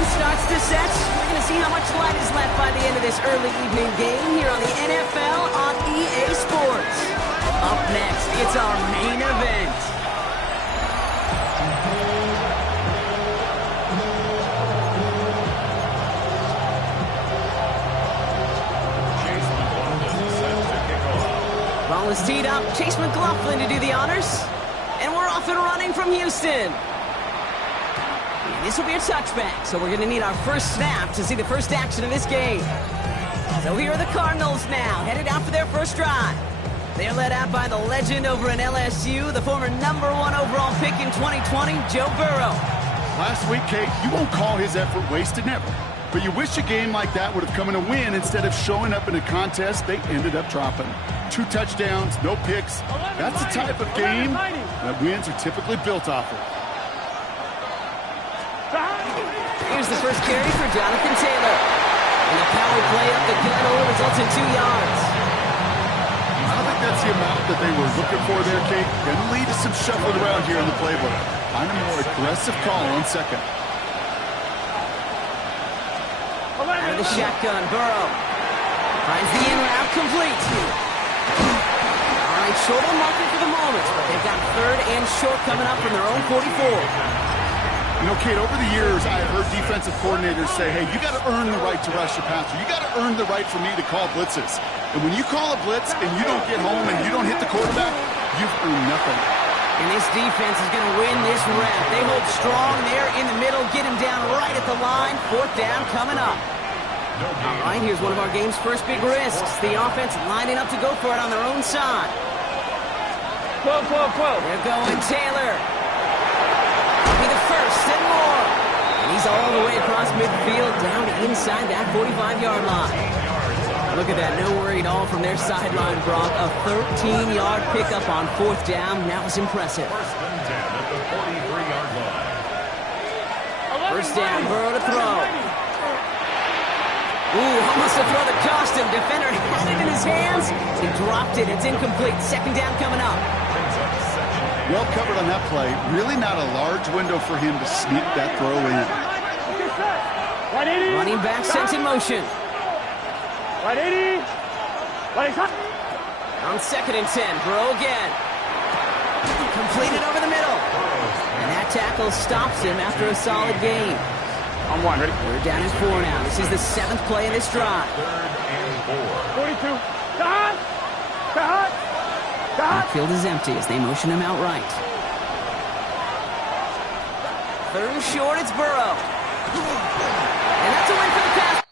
sun starts to set. We're going to see how much light is left by the end of this early evening game here on the NFL on EA Sports. Up next, it's our main event. Ball is teed up. Chase McLaughlin to do the honors. And we're off and running from Houston. And this will be a touchback, so we're going to need our first snap to see the first action of this game. So here are the Cardinals now, headed out for their first drive. They're led out by the legend over in LSU, the former #1 overall pick in 2020, Joe Burrow. Last week, Kate, you won't call his effort wasted, never. But you wish a game like that would have come in a win instead of showing up in a contest they ended up dropping. 2 touchdowns, no picks. That's the type of game that wins are typically built off of. Here's the first carry for Jonathan Taylor. And the power play up the gut only results in 2 yards. I don't think that's the amount that they were looking for there, Kate. Going to lead to some shuffling around here in the playbook. Find a more aggressive call on second. Out of the shotgun, Burrow. Finds the in route complete. All right, short on marker for the moment, but they've got 3rd and short coming up from their own 44. You know, Kate, over the years, I heard defensive coordinators say, hey, you got to earn the right to rush your passer. You got to earn the right for me to call blitzes. And when you call a blitz and you don't get home and you don't hit the quarterback, you've earned nothing. And this defense is going to win this round. They hold strong there in the middle, get him down right at the line. 4th down coming up. All right, here's one of our game's first big risks. The offense lining up to go for it on their own side. They're going Taylor. Be the first and more. And he's all the way across midfield down to inside that 45-yard line. Look at that, no worry at all from their sideline, Brock. A 13-yard pickup on 4th down. That was impressive. First down, Burrow to throw. Ooh, almost a throw that cost him. Defender had it in his hands. He dropped it. It's incomplete. 2nd down coming up. Well covered on that play. Really not a large window for him to sneak that throw in. Running back sent in motion. On 2nd and 10, Burrow again. Completed over the middle. And that tackle stops him after a solid gain. I'm 1, ready? We're down at 4 now. This is the 7th play in this drive. 42. Backfield is empty as they motion him out right. 3rd and short, it's Burrow. And that's a win for the pass.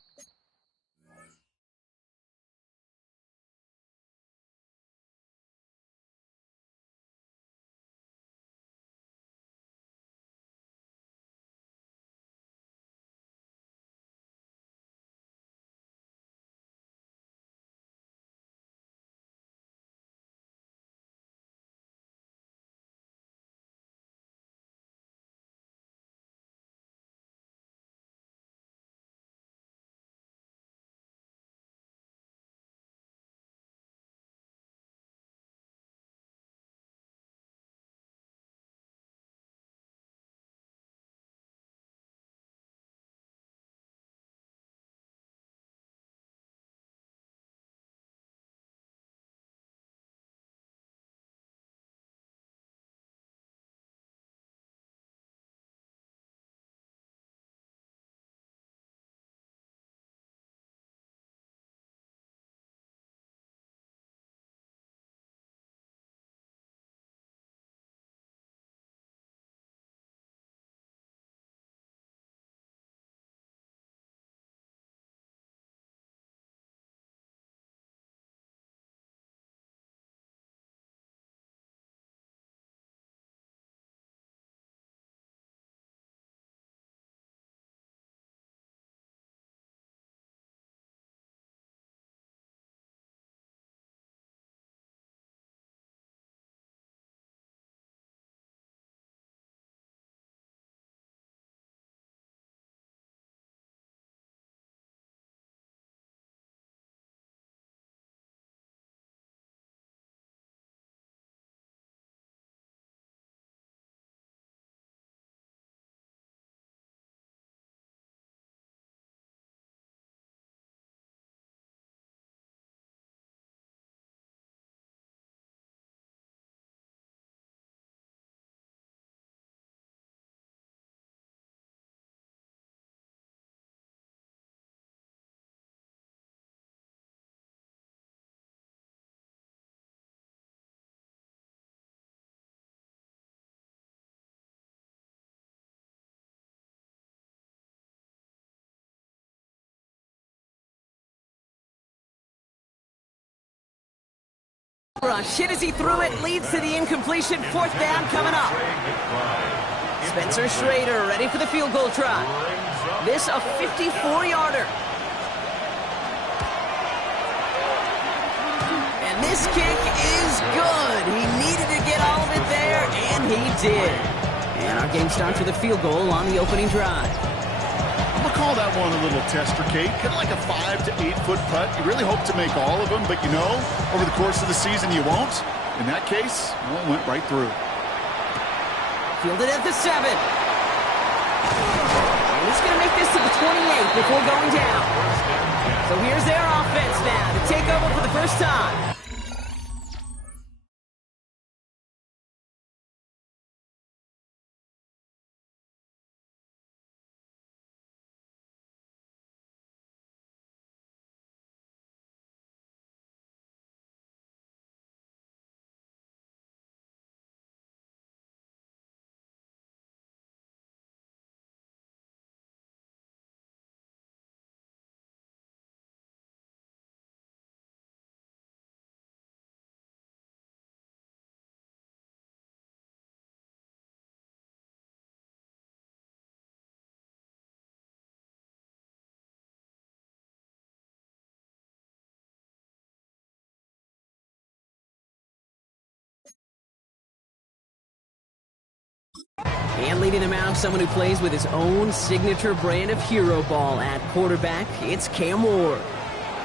Rush hit as he threw it, leads to the incompletion. Fourth down coming up. Spencer Schrader ready for the field goal try. This a 54-yarder. And this kick is good. He needed to get all of it there, and he did. And our game starts with a field goal on the opening drive. I'm going to call that one a little tester, Kate. Kind of like a 5 to 8 foot putt. You really hope to make all of them, but you know, over the course of the season, you won't. In that case, well, it went right through. Fielded at the 7. And he's going to make this to the 28 before going down. So here's their offense now to take over for the first time. And leading them out, someone who plays with his own signature brand of hero ball at quarterback, it's Cam Ward.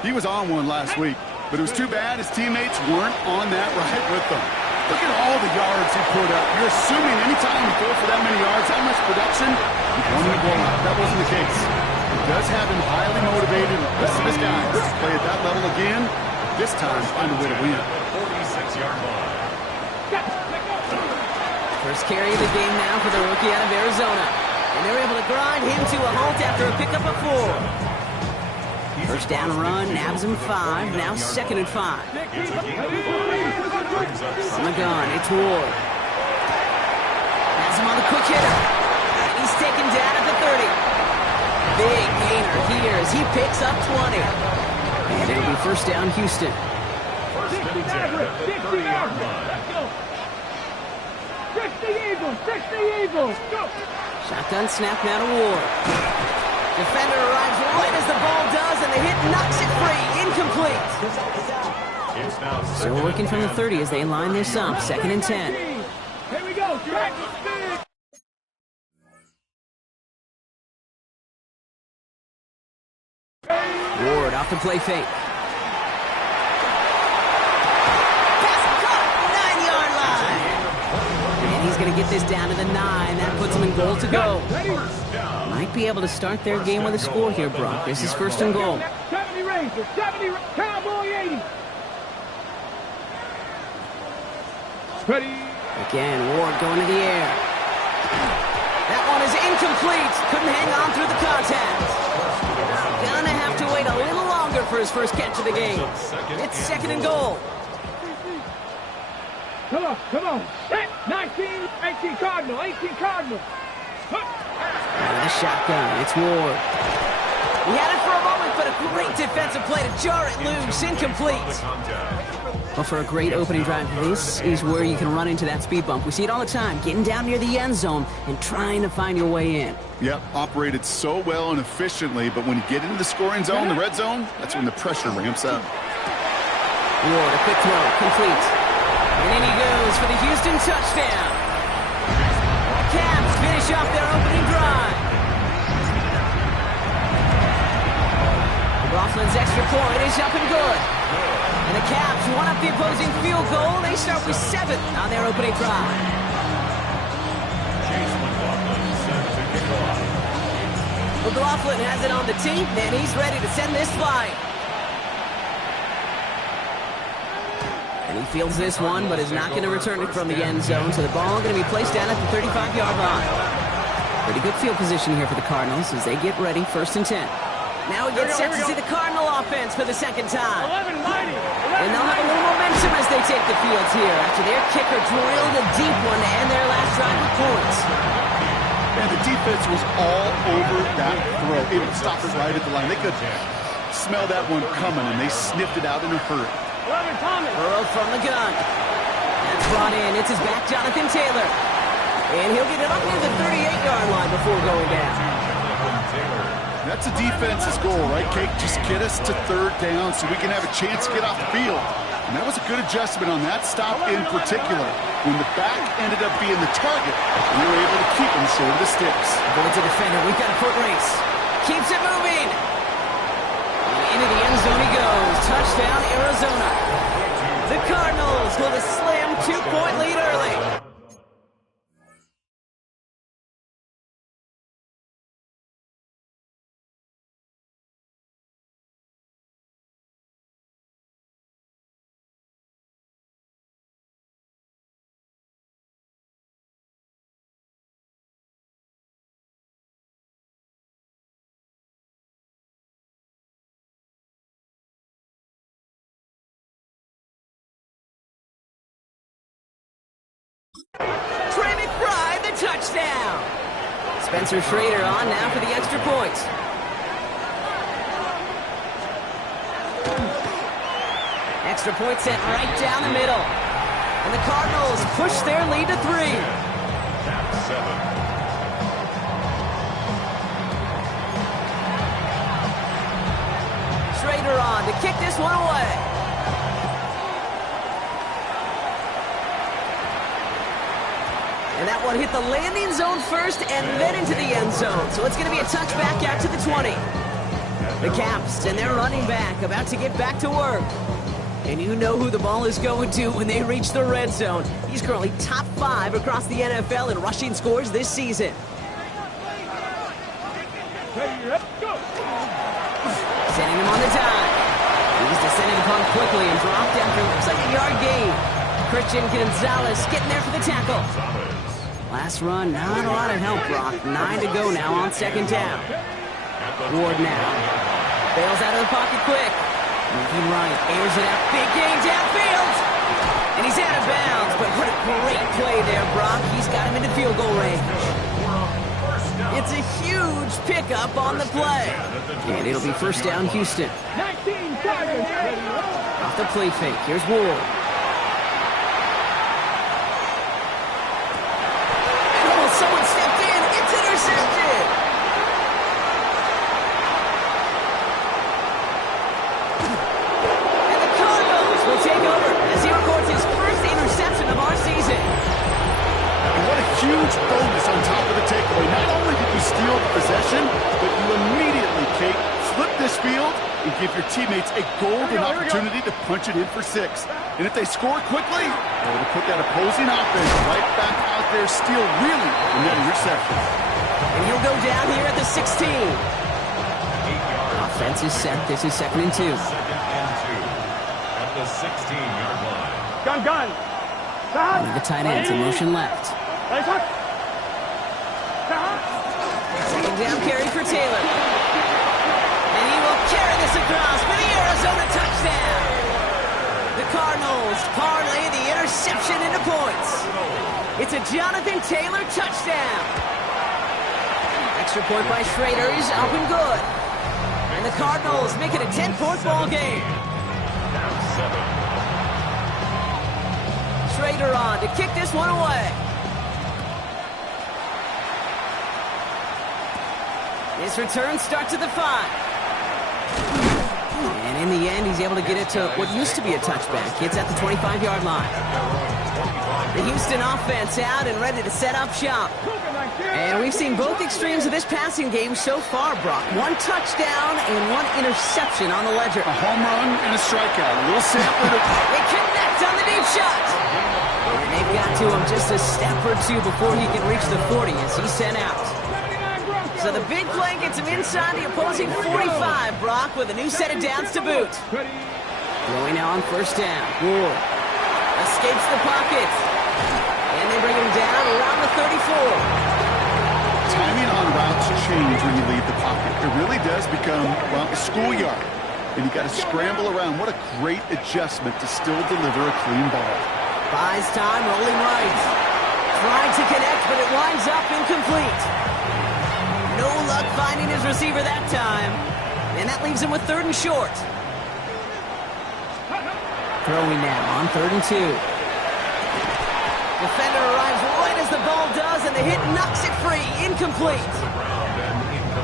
He was on one last week, but it was too bad his teammates weren't on that ride with them. Look at all the yards he put up. You're assuming anytime you throw for that many yards, that much production, you're going to blow out. That wasn't the case. It does have him highly motivated. Listen to this guy. Let's play at that level again. This time, find a way to win. 46-yard line. First carry of the game now for the rookie out of Arizona. And they're able to grind him to a halt after a pickup of 4. First down run, nabs him 5, now 2nd and 5. From the gun, it's Ward. Has him on the quick hitter. And he's taken down at the 30. Big gainer here as he picks up 20. And it'll be first down, Houston. First and 10 at the 30-yard line. Go. Shotgun snap now to Ward. Defender arrives right as the ball does, and the hit knocks it free. Incomplete. Still working from the 30 as they line this up. 2nd and 10. Here we go. Ward off the play fake. He's going to get this down to the 9. That puts him in goal to go. Might be able to start their game with a score here, Brock. This is 1st and goal. 70 Rangers, 70 Cowboy 80. Ready. Again, Ward going to the air. That one is incomplete. Couldn't hang on through the contact. Gonna have to wait a little longer for his first catch of the game. It's 2nd and goal. Come on. 19, 18 Cardinal, 18 Cardinal. Out of the shotgun, it's Ward. He had it for a moment, but a great defensive play to jar it loose. Incomplete. Well, for a great opening drive, this is where you can run into that speed bump. We see it all the time, getting down near the end zone and trying to find your way in. Yep, operated so well and efficiently, but when you get into the scoring zone, the red zone, that's when the pressure ramps up. Ward, a quick throw, complete. And in he goes for the Houston touchdown. Caps finish off their opening drive. Coughlin's extra point is up and good. And the Caps won up the opposing field goal. They start with 7 on their opening drive. McLaughlin has it on the tee, and he's ready to send this flying. And he fields this one, but is not going to return it from the end zone. So the ball going to be placed down at the 35-yard line. Pretty good field position here for the Cardinals as they get ready, 1st and 10. Now we get set to see the Cardinal offense for the second time. 11, mighty. 11, And they'll have a little momentum as they take the field here after their kicker drilled a deep one to end their last drive with points. And the defense was all over that throw. It stopped it right at the line. They could smell that one coming, and they sniffed it out in a hurry. Burrow from the gun. That's brought in. It's his back, Jonathan Taylor. And he'll get it up near the 38-yard line before going down. That's a defense's goal, right, Kate? Just get us to third down so we can have a chance to get off the field. And that was a good adjustment on that stop in particular. When the back ended up being the target, we were able to keep him short of the sticks. Avoids a defender. We've got a foot race. Keeps it moving. And into the end zone he goes. Touchdown, Arizona. The Cardinals with a slim 2-point lead early. Trey McBride, the touchdown. Spencer Schrader on now for the extra point. Extra point sent right down the middle. And the Cardinals push their lead to 3. Schrader on to kick this one away. And that one hit the landing zone first and then into the end zone. So it's going to be a touchback out to the 20. The Caps and their running back about to get back to work. And you know who the ball is going to when they reach the red zone. He's currently top 5 across the NFL in rushing scores this season. Sending him on the dive. He's descended upon quickly and dropped after looks like a yard gain. Christian Gonzalez getting there for the tackle. Last run, not a lot of help, Brock. 9 to go now on second down. Ward now. Bails out of the pocket quick. Moving right, airs it out. Big gain downfield. And he's out of bounds, but what a great play there, Brock. He's got him into field goal range. It's a huge pickup on the play. And it'll be first down, Houston. 19 targets. Off the play fake. Here's Ward. Someone stepped in. It's intercepted. And the Cardinals will take over as he records his first interception of our season. And what a huge bonus on top of the takeaway. Not only did you steal the possession, but you immediately, Kate, flip this field and give your teammates a golden opportunity to punch it in for 6. And if they score quickly, they're going to put that opposing offense right back out there, steal really from that interception. And he'll go down here at the 16. Offense is set. This is 2nd and 2. 2nd and 2 at the 16-yard line. Gun. One of the tight ends in motion left. Second down carry for Taylor. And he will carry this across for the Arizona touchdown. The Cardinals parlay the interception into points. It's a Jonathan Taylor touchdown. Extra point by Schrader is up and good. And the Cardinals make it a 10-point ball game. Schrader on to kick this one away. This return starts at the 5. And in the end, he's able to get it to what used to be a touchback. It's at the 25-yard line. The Houston offense out and ready to set up shop. And we've seen both extremes of this passing game so far, Brock. 1 touchdown and 1 interception on the ledger. A home run and a strikeout. A little sample. They connect on the deep shot. And they've got to him just a step or 2 before he can reach the 40 as he's sent out. So the big play gets him inside the opposing 45, Brock, with a new set of downs to boot. Going now on first down. Ward escapes the pocket. And they bring him down around the 34. Timing on routes change when you leave the pocket. It really does become, well, a schoolyard. And you got to scramble around. What a great adjustment to still deliver a clean ball. Buys time, rolling right. Trying to connect, but it winds up incomplete. No luck finding his receiver that time. And that leaves him with 3rd and short. Throwing now on 3rd and 2. Defender arrives right as the ball does, and the hit knocks it free. Incomplete.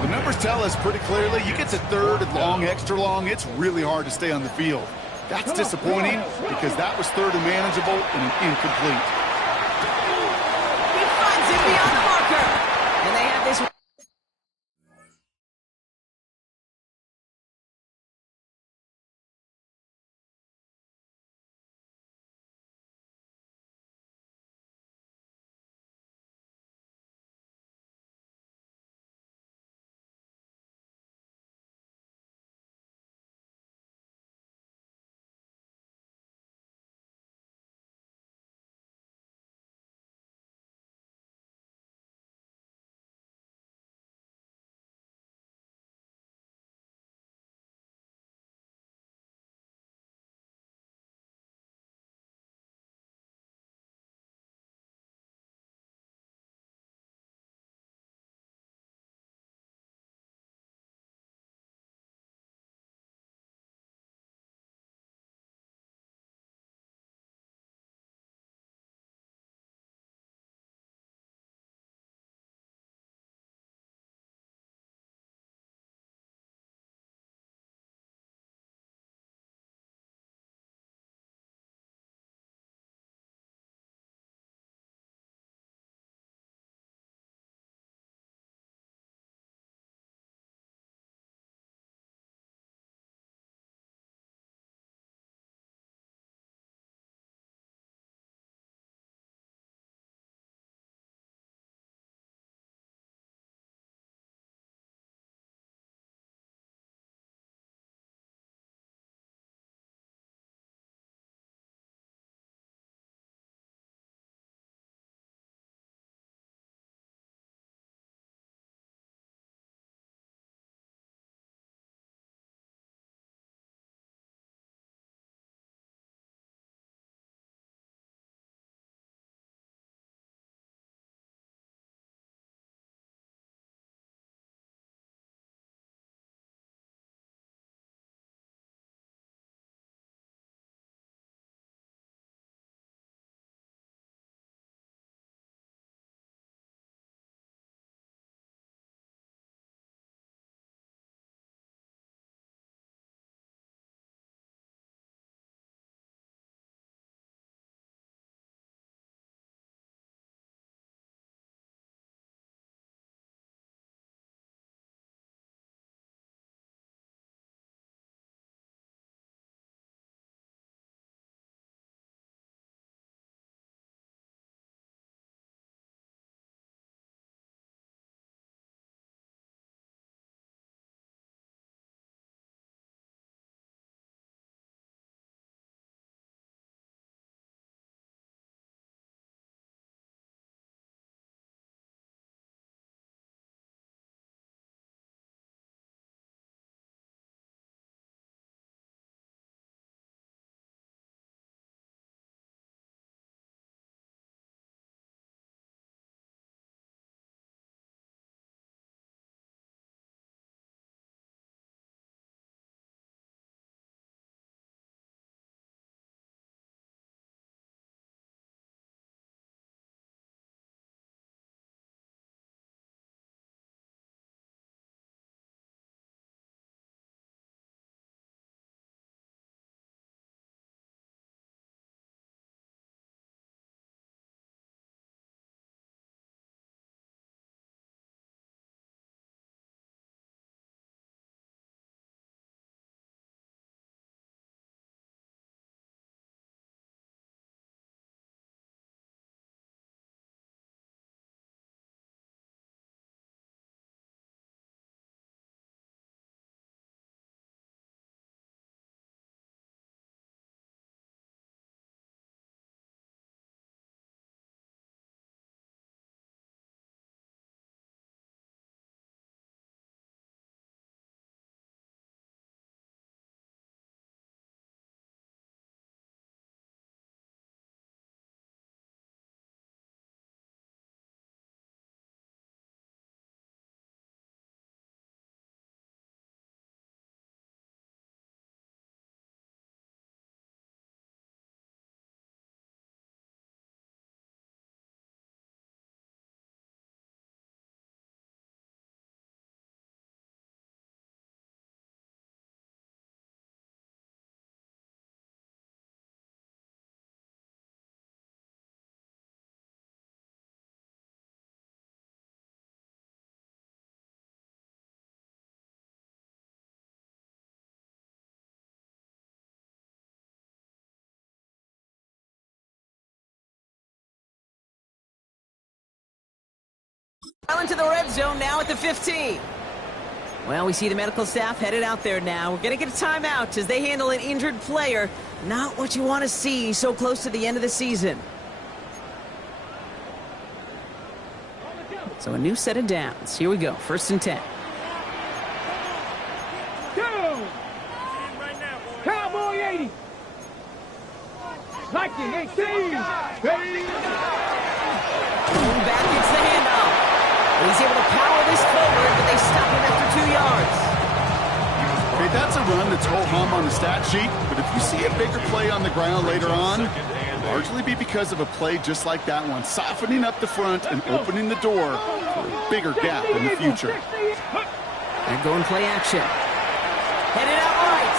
The numbers tell us pretty clearly, you get to 3rd and long, extra long, it's really hard to stay on the field. That's disappointing because that was 3rd and manageable and an incomplete. He finds it beyond the marker. And they have this Well, into the red zone now at the 15. Well, we see the medical staff headed out there now. We're going to get a timeout as they handle an injured player. Not what you want to see so close to the end of the season. So a new set of downs. Here we go. 1st and 10. Cowboy 80. 1918. Back gets the handoff. He's able to power this forward, but they stop him after 2 yards. Okay, that's a run that's ho-hum on the stat sheet, but if you see a bigger play on the ground later on, it'll largely be because of a play just like that one, softening up the front and opening the door for a bigger gap in the future. They're going play action. Headed out right.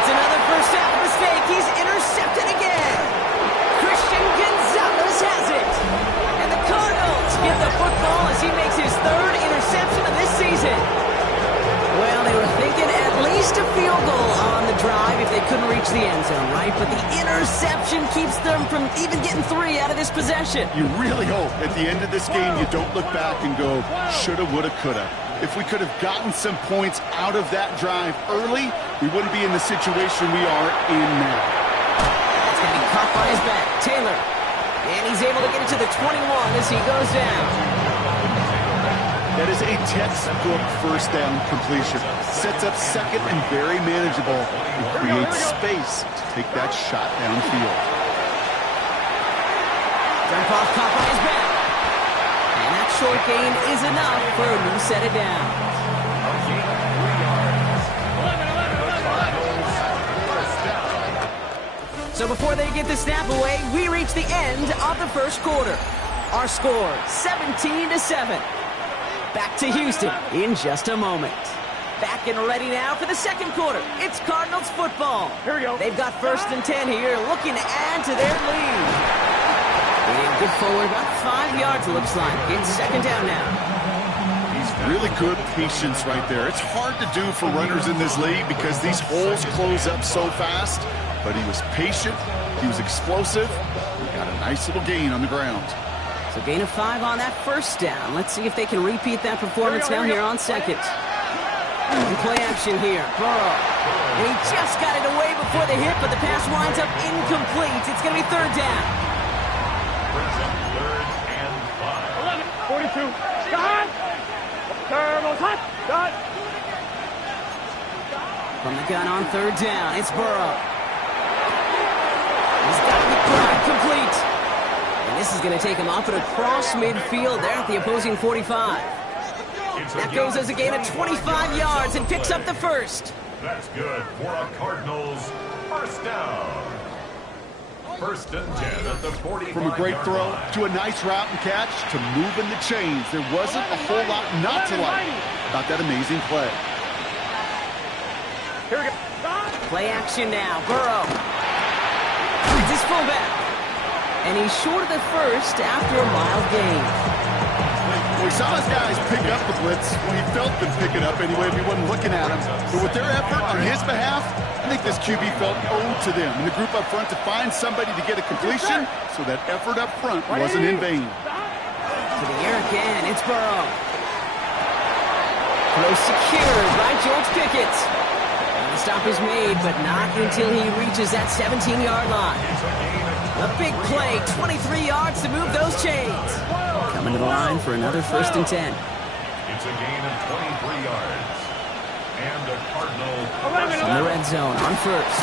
It's another first half mistake. He's intercepted again. Christian Gonzalez has it. And the Cardinals get the football as he makes his 3rd interception of this season. Well, they were thinking at least a field goal on the drive if they couldn't reach the end zone, right? But the interception keeps them from even getting 3 out of this possession. You really hope at the end of this game you don't look back and go, shoulda, woulda, coulda. If we could have gotten some points out of that drive early, we wouldn't be in the situation we are in now. It's going to be caught by his back. Taylor. And he's able to get it to the 21 as he goes down. That is a textbook first down completion. Sets up second and very manageable and creates space to take that shot downfield. Jump off caught by his back. And that short gain is enough for a new set of downs. So before they get the snap away, we reach the end of the first quarter. Our score, 17-7. Back to Houston in just a moment. Back and ready now for the second quarter. It's Cardinals football. Here we go. They've got 1st and 10 here, looking to add to their lead. And good forward, about 5 yards it looks like. It's 2nd down now. Really good patience right there. It's hard to do for runners in this league because these holes close up so fast. But he was patient, he was explosive, he got a nice little gain on the ground. So gain of 5 on that 1st down. Let's see if they can repeat that performance now here on 2nd. And play action here. Burrow. And he just got it away before the hit, but the pass winds up incomplete. It's going to be 3rd down. 3rd and 5. 42. Start. Turbo's hot. Start. From the gun on 3rd down, it's Burrow. He's got the drive complete. And this is going to take him off and across midfield there at the opposing 45. That goes as a gain of 25 yards and picks up the 1st. That's good for a Cardinals 1st down. 1st and 10 at the 45. From a great throw to a nice route and catch to moving the chains. There wasn't a whole lot not to like about that amazing play. Here we go. Play action now. Burrow. It's his fullback. And he's short of the 1st after a mild gain. We saw his guys pick up the blitz. Well, he felt them pick it up anyway if he wasn't looking at him. But with their effort on his behalf, I think this QB felt owed to them and the group up front to find somebody to get a completion so that effort up front wasn't in vain. To the air again. It's Burrow. Throw secured by George Pickett. And the stop is made, but not until he reaches that 17-yard line. A big play, 23 yards to move those chains. Coming to the line for another 1st and 10. It's a gain of 23 yards. And a Cardinal in the red zone on 1st.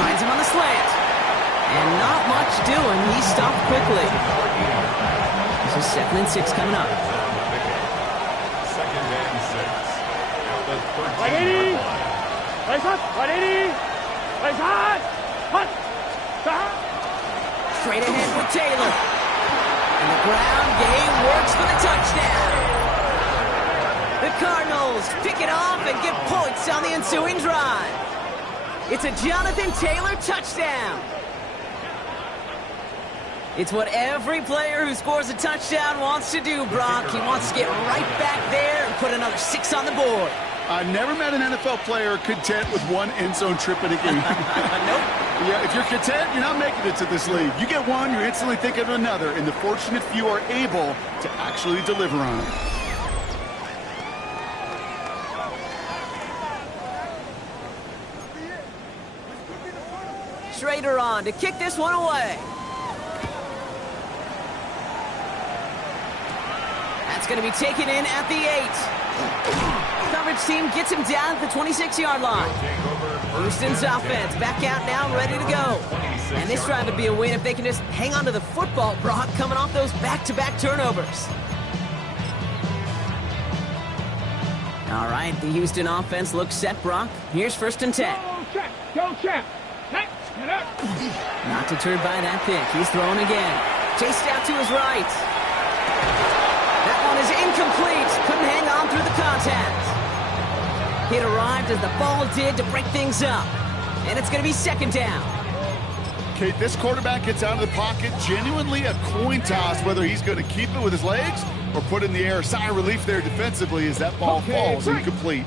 Finds him on the slant. And not much doing. He stopped quickly. This is 2nd and 6 coming up. 2nd and 6. At the 13-yard line. Place hot. 180. Place hot. Hot. Stop. Straight ahead with Taylor. And the ground game works for the touchdown. The Cardinals pick it off and get points on the ensuing drive. It's a Jonathan Taylor touchdown. It's what every player who scores a touchdown wants to do, Brock. He wants to get right back there and put another 6 on the board. I never met an NFL player content with one end zone trip in a game. Nope. Yeah, if you're content, you're not making it to this league. You get one, you're instantly thinking of another, and the fortunate few are able to actually deliver on it. Schrader on to kick this one away. That's going to be taken in at the 8. Coverage team gets him down at the 26-yard line. Houston's offense back out now, ready to go. And this drive would be a win if they can just hang on to the football, Brock, coming off those back-to-back turnovers. All right, the Houston offense looks set, Brock. Here's 1st and 10. Go, check. Go, check. Get up. Not deterred by that pick. He's throwing again. Chased out to his right. That one is incomplete. Couldn't hang on through the contact. It arrived as the ball did to break things up. And it's going to be 2nd down. Kate, this quarterback gets out of the pocket, genuinely a coin toss, whether he's going to keep it with his legs or put it in the air. Sigh of relief there defensively as that ball falls incomplete.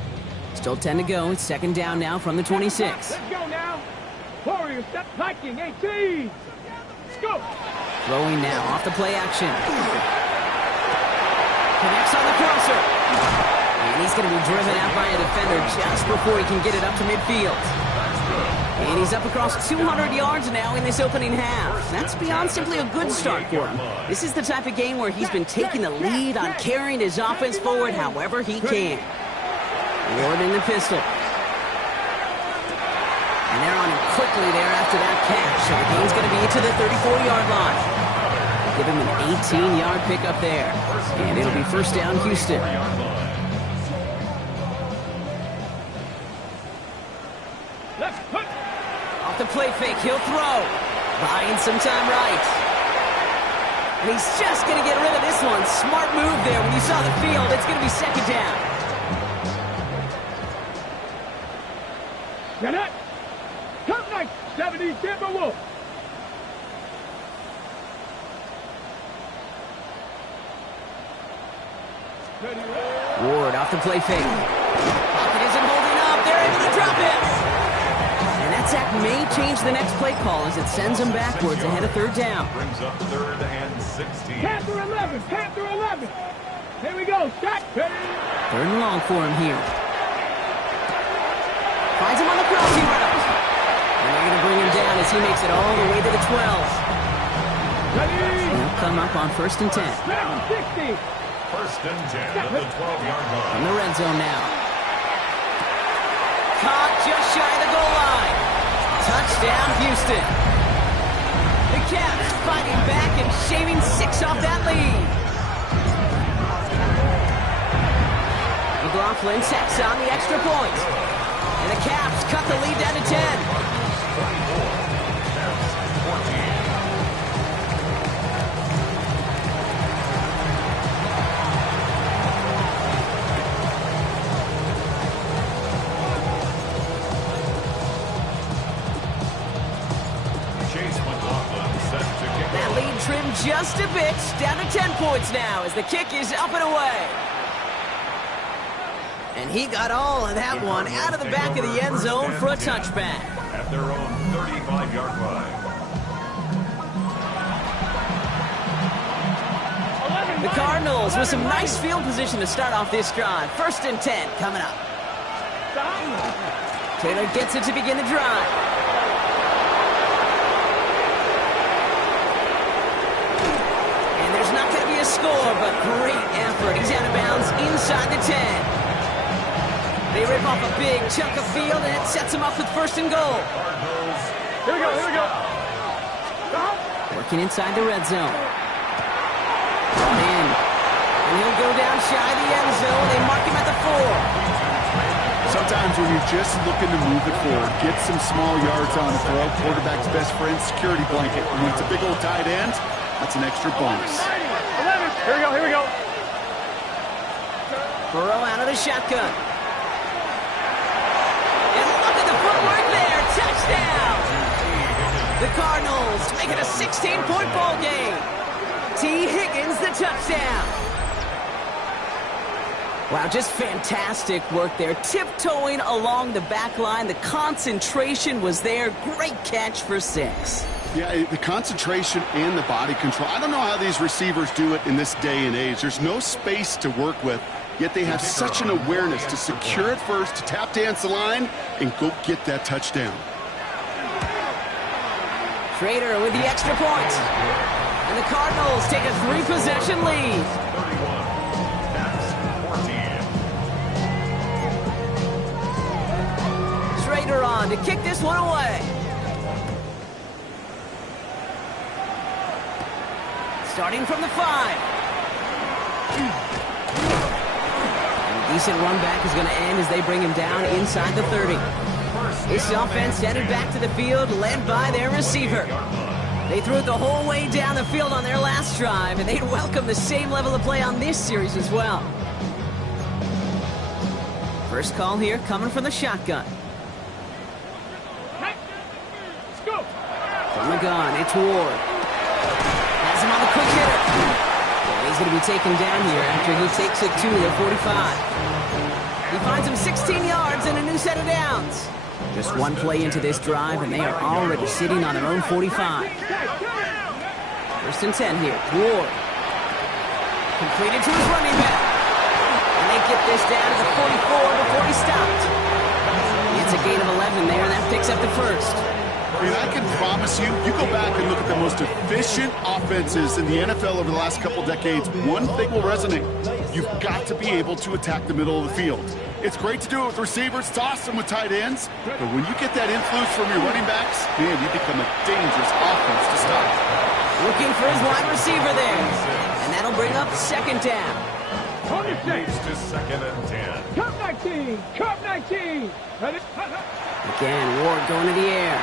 Still 10 to go. It's 2nd down now from the 26. Let's go now. Warriors step hiking 18. Let's go. Throwing now off the play action. Connects on the crosser. And he's going to be driven out by a defender just before he can get it up to midfield. And he's up across 200 yards now in this opening half. That's beyond simply a good start for him. This is the type of game where he's been taking the lead on carrying his offense forward however he can. Ward in the pistol. And they're on him quickly there after that catch. So the game's going to be to the 34-yard line. Give him an 18-yard pickup there. And it'll be 1st down, Houston. Let's put. Off the play fake, he'll throw. Buying some time right. And he's just going to get rid of this one. Smart move there when you saw the field. It's going to be 2nd down. Get it. Come night, 70 Timberwolves. Ward off the play fake. Pocket isn't holding up. They're able to drop it. And that sack may change the next play call as it sends them backwards ahead of 3rd down. Brings up 3rd and 16. Panther 11. Panther 11. Here we go. Stack. 3rd and long for him here. Finds him on the crossing route. And they're going to bring him down as he makes it all the way to the 12. Ready. He'll come up on 1st and 10. 60. 1st and 10 at the 12-yard line. From the red zone now. Caught just shy of the goal line. Touchdown, Houston. The Cavs fighting back and shaving 6 off that lead. McLaughlin sets on the extra point. And the Cavs cut the lead down to 10. That lead trimmed just a bit, down to 10 points now as the kick is up and away. And he got all of that one out of the back of the end zone for a touchback. At their own 35-yard line. The Cardinals with some nice field position to start off this drive. 1st and 10 coming up. Taylor gets it to begin the drive. And there's not going to be a score, but great effort. He's out of bounds inside the 10. They rip off a big chunk of field, and it sets him up with 1st and goal. Here we go. Here we go. Working inside the red zone. Brought in. And he'll go down shy of the end zone. They mark him at the 4. Sometimes when you're just looking to move it forward, get some small yards on the throw, quarterback's best friend, security blanket. And when it's a big old tight end, that's an extra bonus. 11. Here we go. Here we go. Burrow out of the shotgun. And look at the footwork there. Touchdown! The Cardinals make it a 16-point ball game. T. Higgins the touchdown. Wow, just fantastic work there. Tiptoeing along the back line. The concentration was there. Great catch for 6. Yeah, the concentration and the body control. I don't know how these receivers do it in this day and age. There's no space to work with, yet they have such an awareness to secure it first, to tap dance the line, and go get that touchdown. Schrader with the extra point. And the Cardinals take a 3-possession lead. 31. That's 14. Schrader on to kick this one away. Starting from the 5. And a decent run back is going to end as they bring him down inside the 30. This offense headed back to the field, led by their receiver. They threw it the whole way down the field on their last drive, and they'd welcome the same level of play on this series as well. First call here coming from the shotgun. From the gun, it's Ward. Has him on the quick hitter. And he's going to be taken down here after he takes it to the 45. He finds him 16 yards and a new set of downs. Just one play into this drive, and they are already sitting on their own 45. First and 10 here. Ward. Completed to his running back. And they get this down to the 44 before he stopped. It's a gain of 11 there, and that picks up the first. And I can promise you, you go back and look at the most efficient offenses in the NFL over the last couple decades, one thing will resonate. You've got to be able to attack the middle of the field. It's great to do it with receivers. It's awesome with tight ends. But when you get that influence from your running backs, man, you become a dangerous offense to stop. Looking for his wide receiver there. And that'll bring up second down. Moves to second and 10. Cup 19! Cup 19! Again, Ward going to the air.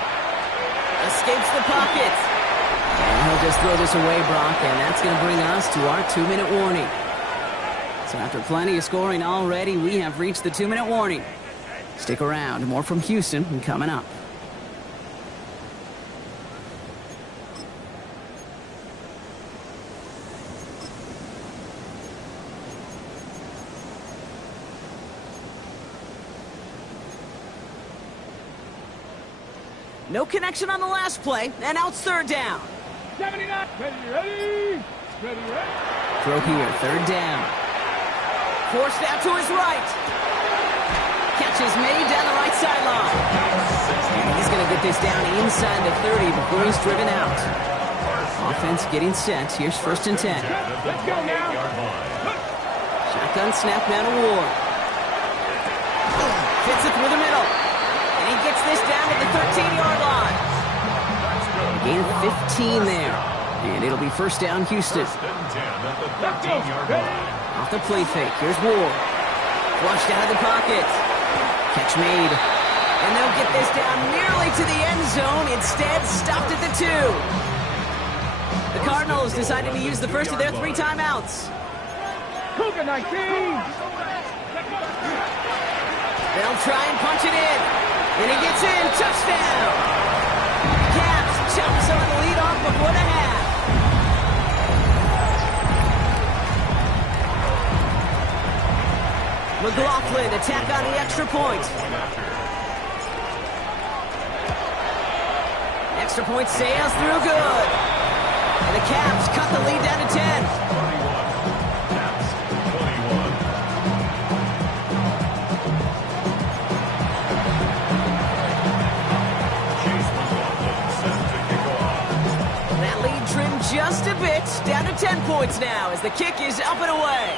Escapes the pocket. And he'll just throw this away, Brock, and that's going to bring us to our 2-minute warning. So after plenty of scoring already, we have reached the 2-minute warning. Stick around. More from Houston coming up. No connection on the last play, and now it's third down. 79! Ready! Throw here, third down. Forced out to his right. Catch is made down the right sideline. And he's going to get this down inside the 30 before he's driven out. Offense getting set. Here's first and 10. Let's go now! Shotgun snap now to Ward. Fits it through the middle. And he gets this down to the 13-yard line. Gain of 15 there. And it'll be first down, Houston. First and 10 at the 13-yard line. Off the play fake. Here's Ward. Flushed out of the pocket. Catch made. And they'll get this down nearly to the end zone. Instead, stopped at the 2. The Cardinals decided to use the first of their 3 timeouts. Cougar 19! They'll try and punch it in. And he gets in. Touchdown! Caps jumps on the lead off before the half. McLaughlin attack on the extra point. Extra point sails through good. And the Caps cut the lead down to 10. 21. Caps 21. Chase McLaughlin set to kick off. That lead trimmed just a bit, down to 10 points now as the kick is up and away.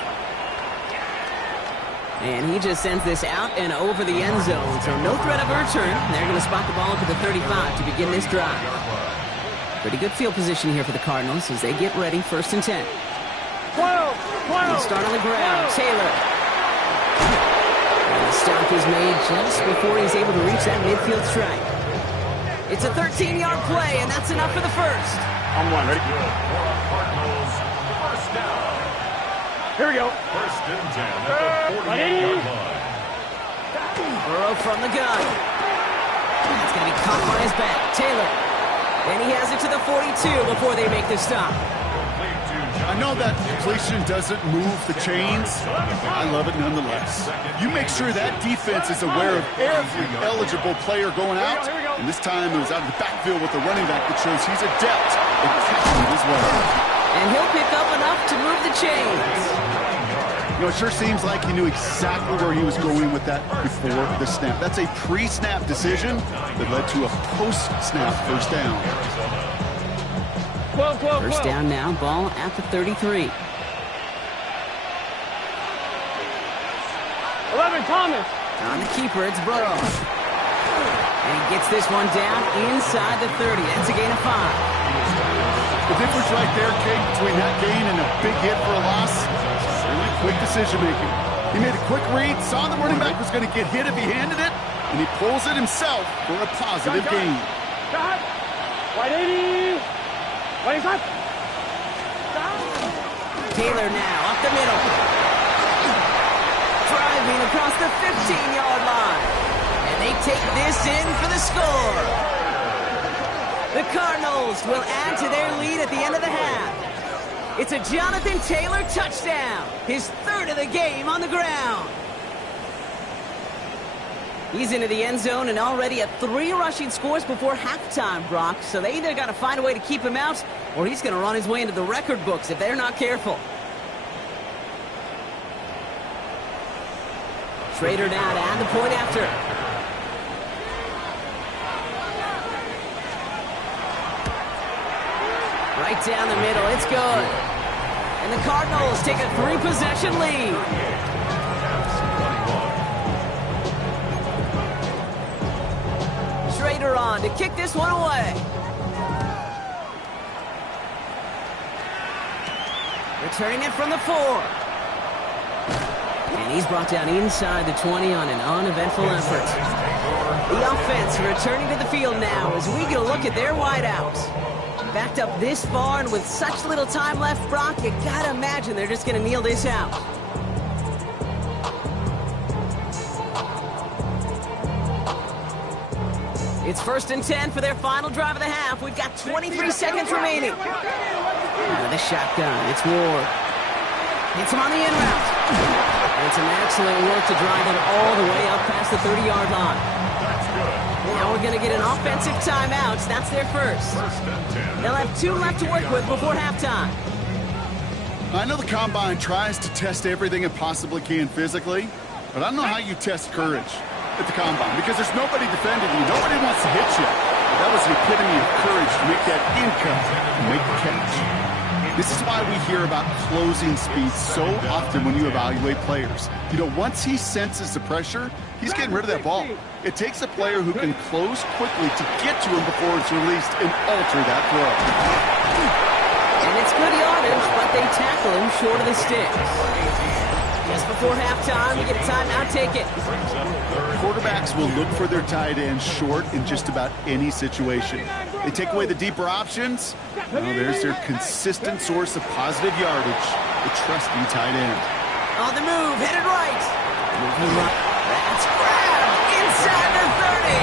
And he just sends this out and over the end zone, so no threat of a return. They're going to spot the ball up at the 35 to begin this drive. Pretty good field position here for the Cardinals as they get ready, first and 10. 12! And start on the ground, Taylor. And the stop is made just before he's able to reach that midfield strike. It's a 13-yard play, and that's enough for the first. I'm one, ready? Good for a Cardinals first down. Here we go. First and 10 at the 48-yard line. Burrow from the gun. That's going to be caught by his back. Taylor. And he has it to the 42 before they make the stop. Complete to I know that completion doesn't move the chains. I love it nonetheless. You make sure that defense is aware of every eligible player going out. And this time it was out of the backfield with the running back that shows he's adept at catching it as well. And he'll pick up enough to move the chains. You know, it sure seems like he knew exactly where he was going with that before the snap. That's a pre-snap decision that led to a post-snap first down. First down now, ball at the 33. 11, Thomas. On the keeper, it's Burrow. And he gets this one down inside the 30. That's a gain of 5. The difference right there, Kate, between that gain and a big hit for a loss, really quick decision-making. He made a quick read, saw the running back was going to get hit if he handed it, and he pulls it himself for a positive gain. Shot. White 80. White shot. Taylor now up the middle. Driving across the 15-yard line. And they take this in for the score. The Cardinals will add to their lead at the end of the half. It's a Jonathan Taylor touchdown, his third of the game on the ground. He's into the end zone and already at 3 rushing scores before halftime, Brock. So they either got to find a way to keep him out, or he's going to run his way into the record books if they're not careful. Schrader now to add the point after. Right down the middle, it's good. And the Cardinals take a 3-possession lead. Schrader on to kick this one away. Returning it from the 4. And he's brought down inside the 20 on an uneventful effort. The offense returning to the field now as we get a look at their wideouts. Backed up this far and with such little time left, Brock, you gotta imagine they're just gonna kneel this out. It's 1st and 10 for their final drive of the half. We've got 23 seconds remaining. Out of the shotgun, it's Ward. Hits him on the in route. And some excellent work to drive him all the way up past the 30-yard line. Now we're going to get an offensive timeout. That's their first. They'll have 2 left to work with before halftime. I know the Combine tries to test everything it possibly can physically, but I don't know how you test courage at the Combine because there's nobody defending you. Nobody wants to hit you. But that was the epitome of courage to make that in cut and make the catch. This is why we hear about closing speed so often when you evaluate players. You know, once he senses the pressure, he's getting rid of that ball. It takes a player who can close quickly to get to him before it's released and alter that throw. And it's good yardage, but they tackle him short of the sticks. Just before halftime, we get a timeout, take it. Quarterbacks will look for their tight end short in just about any situation. They take away the deeper options. Well, there's their consistent source of positive yardage, the trusty tight end. On the move, headed right. Moving right. That's grabbed inside the 30.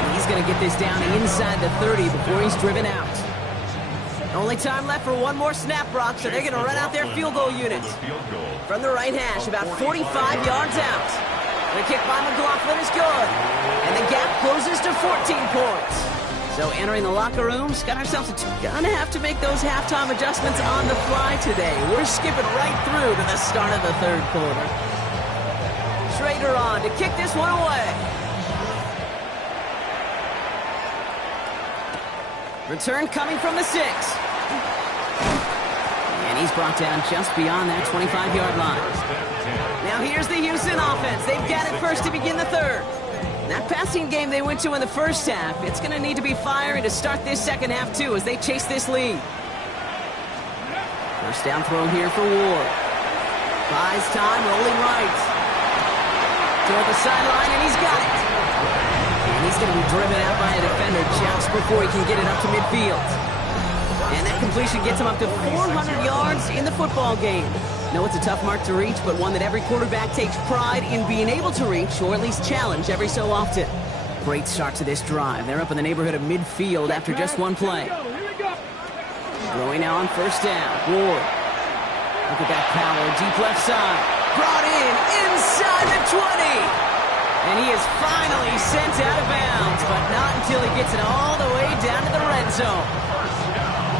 And he's going to get this down inside the 30 before he's driven out. Only time left for one more snap, Brock, so they're going to run out their field goal unit. From the right hash, about 45 yards out. The kick by McLaughlin is good. And the gap closes to 14 points. So entering the locker room, got ourselves gonna have to make those halftime adjustments on the fly today. We're skipping right through to the start of the 3rd quarter. Schrader on to kick this one away. Return coming from the 6. And he's brought down just beyond that 25-yard line. Now here's the Houston offense. They've got it first to begin the 3rd. That passing game they went to in the first half, it's going to need to be fiery to start this second half, too, as they chase this lead. First down throw here for Ward. Buys time, rolling right. Toward the sideline, and he's got it. And he's going to be driven out by a defender just before he can get it up to midfield. And that completion gets him up to 400 yards in the football game. No, it's a tough mark to reach, but one that every quarterback takes pride in being able to reach, or at least challenge every so often. Great start to this drive. They're up in the neighborhood of midfield after just one play. Throwing now on first down. Ward. Look at that power. Deep left side. Brought in inside the 20. And he is finally sent out of bounds, but not until he gets it all the way down to the red zone.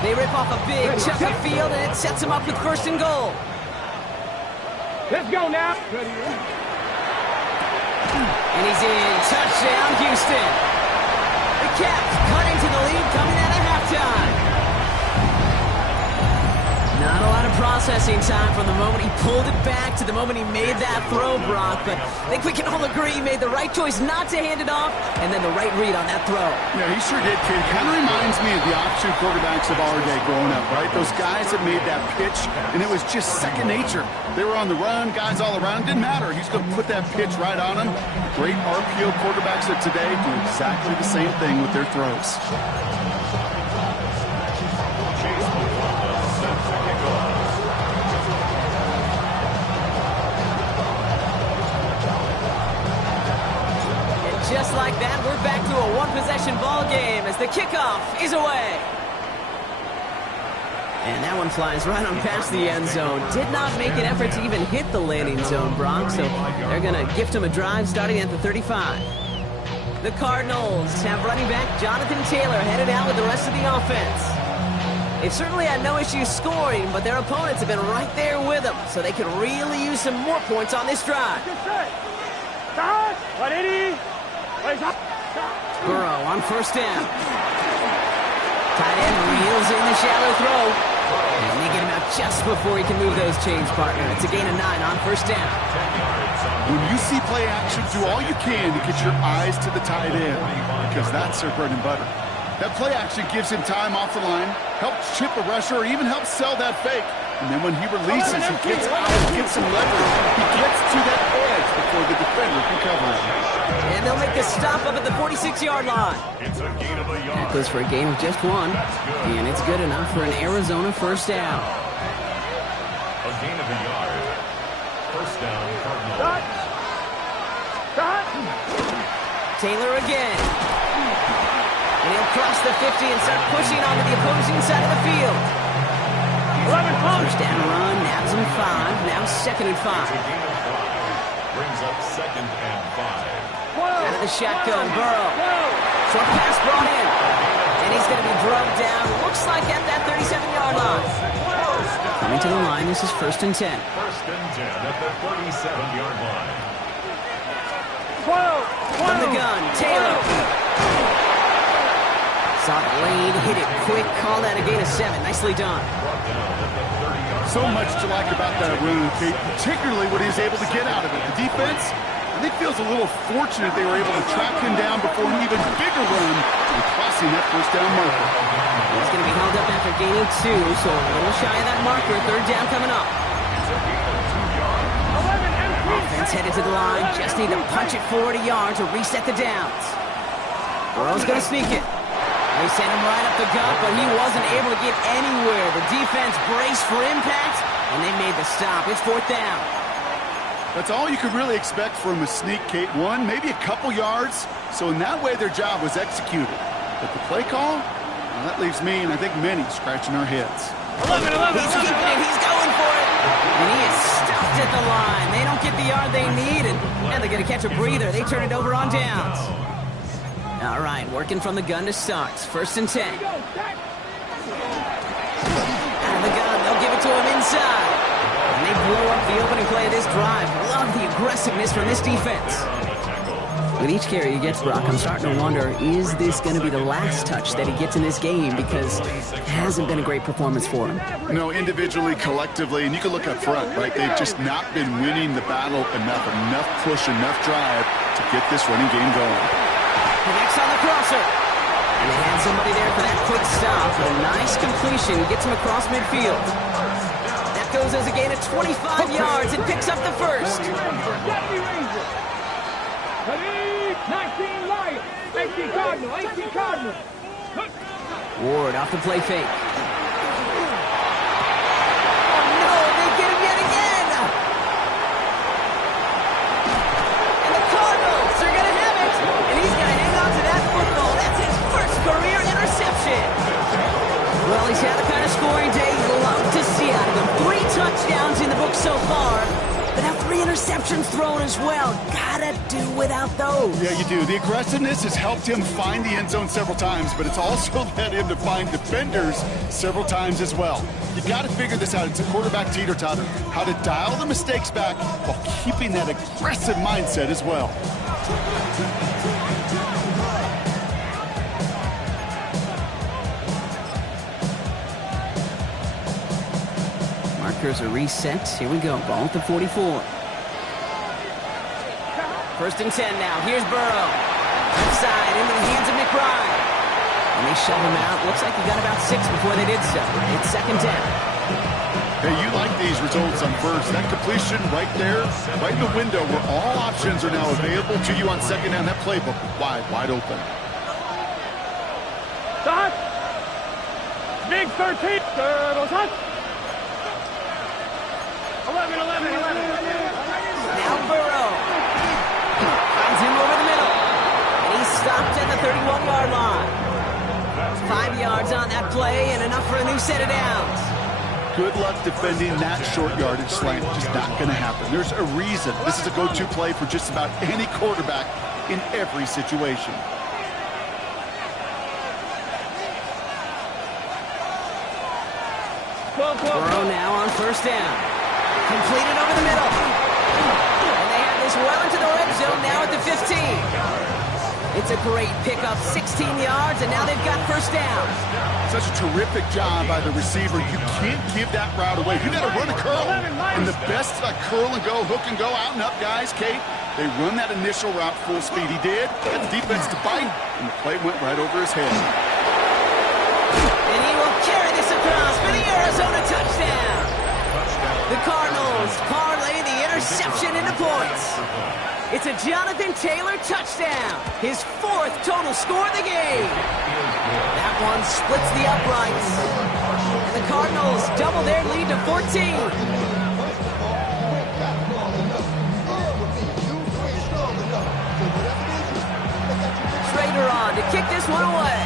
They rip off a big chunk of field, and it sets him up with first and goal. Let's go now. And he's in. Touchdown, Houston. The Caps cutting to the lead coming out of halftime. Not a lot of processing time from the moment he pulled it back to the moment he made that throw, Brock. But I think we can all agree he made the right choice not to hand it off, and then the right read on that throw. Yeah, he sure did, kid. Kind of reminds me of the option quarterbacks of our day growing up, right? Those guys that made that pitch, and it was just second nature. They were on the run, guys all around. Didn't matter. He's going to put that pitch right on him. Great RPO quarterbacks of today do exactly the same thing with their throws. Just like that, we're back to a one-possession ball game as the kickoff is away. And that one flies right on past the end zone. Did not make an effort to even hit the landing zone, Brock, so they're going to gift him a drive starting at the 35. The Cardinals have running back Jonathan Taylor headed out with the rest of the offense. They've certainly had no issues scoring, but their opponents have been right there with them, so they could really use some more points on this drive. Burrow on first down. Tight end reels in the shallow throw. And they get him out just before he can move those chains, partner. It's a gain of 9 on first down. When you see play action, do all you can to get your eyes to the tight end, because that's their bread and butter. That play action gives him time off the line, helps chip a rusher, or even helps sell that fake. And then when he releases, he gets out, gets some leverage. He gets to that edge before the defender can cover him. And they'll make the stop up at the 46-yard line. That goes for a gain of just 1. And it's good enough for an Arizona first down. A gain of a yard. First down, Cardinals. Taylor again. And he'll cross the 50 and start pushing onto the opposing side of the field. First down run, nabs him 5. Now second and 5. Brings up second and 5. Out of the shotgun, Burrow. Short pass brought in. And he's going to be drugged down. Looks like at that 37-yard line. Coming to the line, this is first and 10. First and 10 at the 37-yard line. From the gun, Taylor. Saw the lane, hit it quick, call that a gain of 7. Nicely done. So much to like about that run, Kate, particularly what he's able to get out of it. The defense, I think, feels a little fortunate they were able to track him down before an even bigger run and crossing that first down marker. He's going to be held up after gaining 2, so a little shy of that marker. Third down coming up. Offense headed to the line. Just need to punch it 40 yards to reset the downs. Burrow's going to sneak it. They sent him right up the gut, but he wasn't able to get anywhere. The defense braced for impact, and they made the stop. It's fourth down. That's all you could really expect from a sneak, Kate. 1, maybe a couple yards. So in that way, their job was executed. But the play call, well, that leaves me, and I think many, scratching our heads. He's keeping it. He's going for it. And he is stuffed at the line. They don't get the yard they need, and they're going to catch a breather. They turn it over on downs. All right, working from the gun to start. First and 10. Out of the gun, they'll give it to him inside. And they blow up the opening play of this drive. Love the aggressiveness from this defense. With each carry he gets, Brock, I'm starting to wonder, is this going to be the last touch that he gets in this game? Because it hasn't been a great performance for him. No, individually, collectively, and you can look up front, right? They've just not been winning the battle enough push, enough drive to get this running game going. Connects on the crosser. And they had somebody there for that quick stop. But a nice completion gets him across midfield. That goes as a gain of 25 yards and picks up the first. 19 Lions, 18 Cardinal, 18 Cardinal. Ward off the play fake. Oh no, they get him yet again. And the Cardinals are going to have it. And he's going to hang on to that football. That's his first career interception. Well, he's had the kind of score interceptions thrown as well. Gotta do without those. Yeah, you do. The aggressiveness has helped him find the end zone several times, but it's also led him to find defenders several times as well. You got to figure this out. It's a quarterback teeter-totter. How to dial the mistakes back while keeping that aggressive mindset as well. Markers are reset. Here we go. Ball at the 44. First and 10 now. Here's Burrow. Left side into the hands of McBride. And they shove him out. Looks like he got about 6 before they did so. It's second down. Hey, you like these results on first. That completion right there, right in the window where all options are now available to you on second down. That playbook wide open. Stop. Big 13. Turtles hot. 11. Now Burrow. Finds him over the middle. And he's stopped at the 31-yard line. 5 yards on that play and enough for a new set of downs. Good luck defending that short yardage slant. Just not going to happen. There's a reason. This is a go-to play for just about any quarterback in every situation. Burrow now on first down. Completed over the middle. And they have this well into the red zone now at the 15. It's a great pickup, 16 yards, and now they've got first down. Such a terrific job by the receiver. You can't give that route away. You got to run a curl. And the best curl and go, hook and go, out and up, guys, Kate. They run that initial route full speed. He did. Got the defense to bite, and the play went right over his head. And he will carry this across for the Arizona touchdown. The Cardinals parlay the interception into points. It's a Jonathan Taylor touchdown. His 4th total score of the game. That one splits the uprights. And the Cardinals double their lead to 14. Schrader on to kick this one away.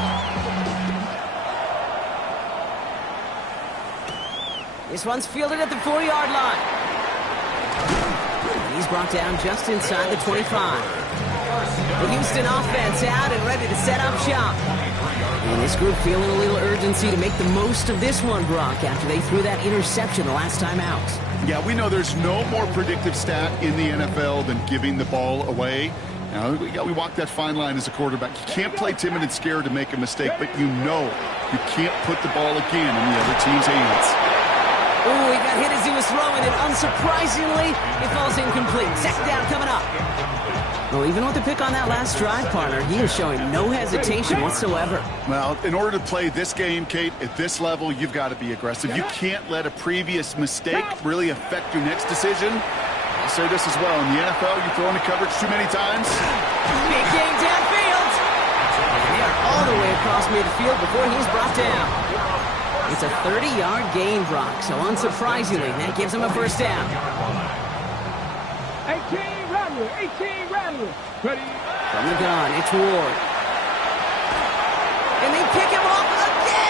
This one's fielded at the 4-yard line. He's brought down just inside the 25. The Houston offense out and ready to set up shop. And this group feeling a little urgency to make the most of this one, Brock, after they threw that interception the last time out. Yeah, we know there's no more predictive stat in the NFL than giving the ball away. Now, we walk that fine line as a quarterback. You can't play timid and scared to make a mistake, but you know you can't put the ball again in the other team's hands. Ooh, he got hit as he was throwing it. Unsurprisingly, it falls incomplete. Second down coming up. Well, even with the pick on that last drive, partner, he is showing no hesitation whatsoever. Well, in order to play this game, Kate, at this level, you've got to be aggressive. You can't let a previous mistake really affect your next decision. I'll say this as well. In the NFL, you throw into coverage too many times. Big game downfield. They are all the way across midfield before he's brought down. It's a 30-yard gain, Brock, so unsurprisingly, that gives him a first down. 18 Rattler. Ready. From the gun, it's Ward. And they pick him off again!